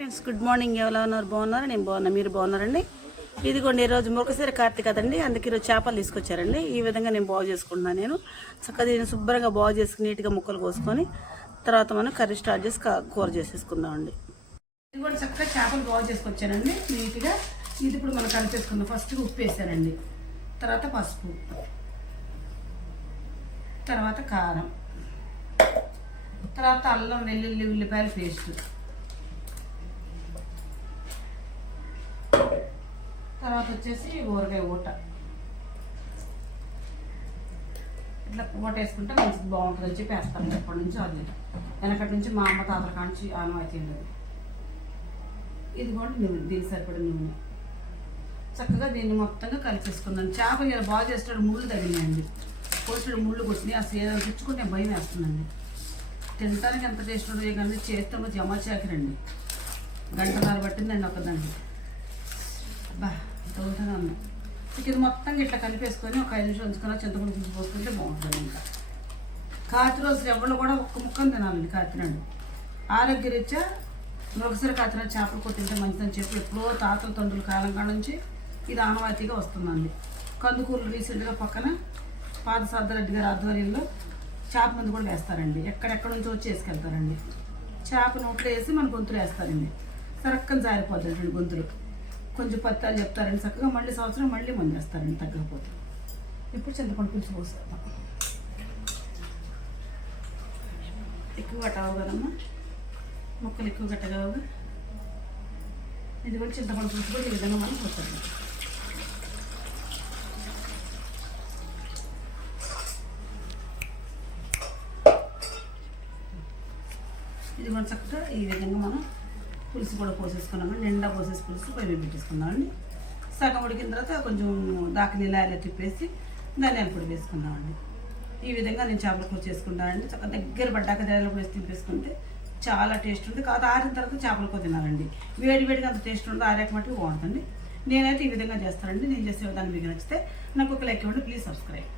Friends good morning ఎవరో ఉన్నారు? బాగున్నారు? నేను బాగున్నా. మీరు బాగున్నారండి? ఇదిగోండి ఈరోజు మురకసిరి కార్తీక కదండి. అందుకే ఈరోజు చేపలు తీసుకొచ్చారండి. ఈ విధంగా నేను బాగు చేసుకుంటున్నాను నేను. చక్కగా దీన్ని శుభ్రంగా బాగు చేసుకుని నీట్గా ముక్కలు కోసుకొని తర్వాత మనం కర్రీ స్టార్ట్ చేసి కూర చేసేసుకుందామండి. ఇది కూడా చక్కగా చేపలు బాగు చేసుకొచ్చానండి నీట్గా. ఇది ఇప్పుడు మనం కలిపేసుకుందాం. ఫస్ట్ ఉప్పు వేసానండి. తర్వాత పసుపు. తర్వాత కారం. తర్వాత అల్లం వెల్లుల్లి ఉల్లిపాయల పేస్ట్. తర్వాత వచ్చేసి ఊరగాయ ఊట. ఇట్లా ఊట వేసుకుంటే మంచిది బాగుంటుంది అని చెప్పి వేస్తాను ఎప్పటి నుంచి అది. వెనకటి నుంచి మా అమ్మ తాతల కాంచి ఆనవాయితీ ఉండదు ఇది కూడా నూనె దీనికి సరిపడిన నూనె. చక్కగా దీన్ని మొత్తంగా కలిపేసుకుందాం. చేప ఇలా బాగా చేస్తాడు ముళ్ళు తగిలినాయండి. కోసాడు ముళ్ళు కొట్టినాయి. అసలు ఏదైనా తెచ్చుకుంటే భయం వేస్తుందండి. తినడానికి ఎంత టేస్ట్ ఉంటుంది కానీ చేస్తే జమ చాకరండి. గంటన్నర పట్టిందండి ఒకదాన్ని బా. ఇది మొత్తం ఇట్లా కలిపేసుకొని ఒక ఐదు నిమిషాలు ఉంచుకొని చింతపండు పులుసు పోసుకుంటే బాగుంటుంది ఇంకా కాతి రోజులు ఎవరు కూడా ఒక్క ముక్కను తినాలండి కాతినాడు ఆరోగ్యరీత్యా మరొకసారి కాతినాడు చేపలు కొట్టింటే తింటే మంచిదని చెప్పి ఎప్పుడో తాతల తండ్రుల కాలం కాడ నుంచి ఇది ఆనవాయితీగా వస్తుందండి. కందుకూరు రీసెంట్గా పక్కన పాత సర్దారెడ్డి గారి ఆధ్వర్యంలో చేప మందు కూడా వేస్తారండి. ఎక్కడెక్కడ నుంచో వచ్చి వేసుకెళ్తారండి. చేప నోట్లో వేసి మన గొంతులు వేస్తారండి. సరక్కని జారిపోతుంది గొంతులు. కొంచెం పత్తాలు చెప్తారని చక్కగా మళ్ళీ సంవత్సరం మళ్ళీ మంది వేస్తారండి తగ్గకపోతే. ఇప్పుడు చింతపండు పులుసు పోసేద్దాం. ఎక్కువ కట్టవు కదమ్మా. ముక్కలు ఎక్కువ కట్టగలవు ఇది కూడా చింతపండు పులుసు కూడా ఈ విధంగా మనం పోతాం ఇది కూడా చక్కగా ఈ విధంగా మనం పులుసు కూడా పోసేసుకున్నామండి నిండా పోసేసి పులుసు పొయ్యి మీద పెట్టేసుకున్నామండి సగం ఉడికిన తర్వాత కొంచెం దాకా నీళ్ళ తిప్పేసి ధనియాల పొడి వేసుకున్నామండి ఈ విధంగా నేను చేపల కూర చేసుకుంటానండి. చక్కగా దగ్గర పడ్డాక ధనియాల పొడి వేసి తిప్పేసుకుంటే చాలా టేస్ట్ ఉంది. కాదు ఆరిన తర్వాత చేపల కూర తినాలండి. వేడి వేడిగా అంత టేస్ట్ ఉండదు ఆరాక మట్టుకు బాగుంటుంది. నేనైతే ఈ విధంగా చేస్తానండి. నేను చేసే విధానం మీకు నచ్చితే నాకు ఒక లైక్ ఇవ్వండి ప్లీజ్ సబ్స్క్రైబ్.